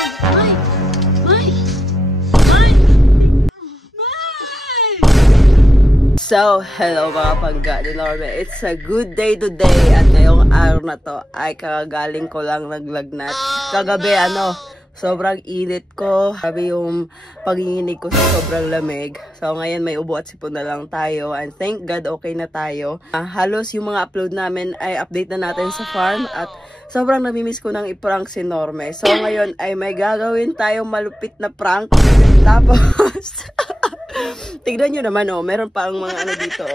May! May! May! May! So, hello mga pangga ni Norme. It's a good day today. At ngayong araw na to ay kagagaling ko lang naglagnat. Kagabi sobrang init ko. Sabi yung panginginig ko sa sobrang lamig. So ngayon may ubo at sipon na lang tayo. And thank God okay na tayo. Halos yung mga upload namin ay update na natin sa farm. At sobrang namimiss ko nang i-prank si Norme. So ngayon ay may gagawin tayong malupit na prank. Tapos, tignan nyo naman meron pa ang mga dito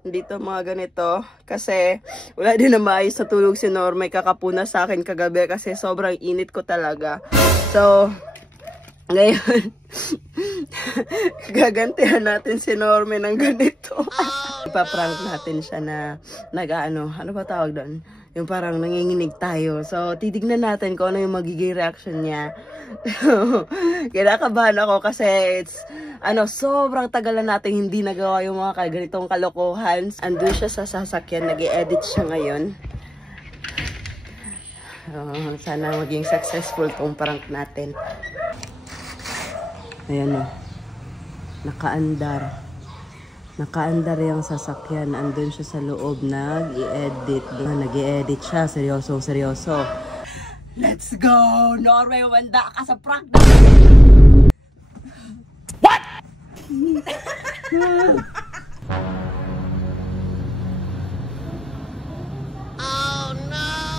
dito mga ganito. Kasi wala din na maayos na tulog si Norme. Kakapuna sa akin kagabi kasi sobrang init ko talaga. So, ngayon, gagantihan natin si Norme ng ganito. Ipaprank natin siya na ano ba tawag doon? Yung parang nanginginig tayo. So, titignan natin kung ano yung magiging reaction niya. Kinakabahan ako kasi it's sobrang tagal na natin hindi nagawa yung mga ganitong kalokohan. Andun siya sa sasakyan, nag-i-edit siya ngayon. Sana maging successful tong prank natin. Ayan nakaandar. Nakaandar yung sasakyan. Andun siya sa loob, nag-i-edit. Nag-i-edit siya, seryoso. Let's go! Norme, wanda ka sa prank na! What? Oh no!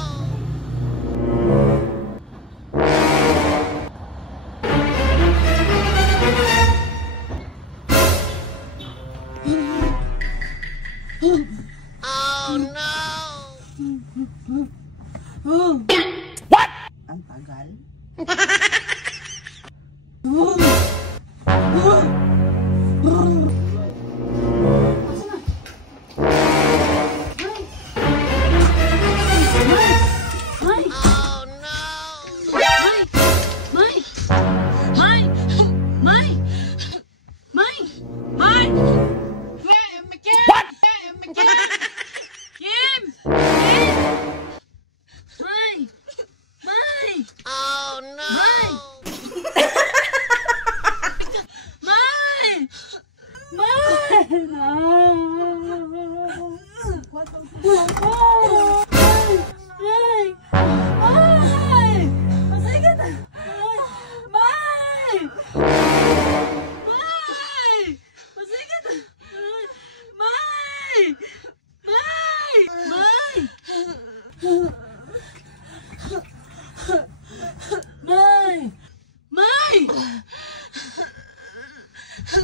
Oh no! What? Ang tagal.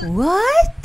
What?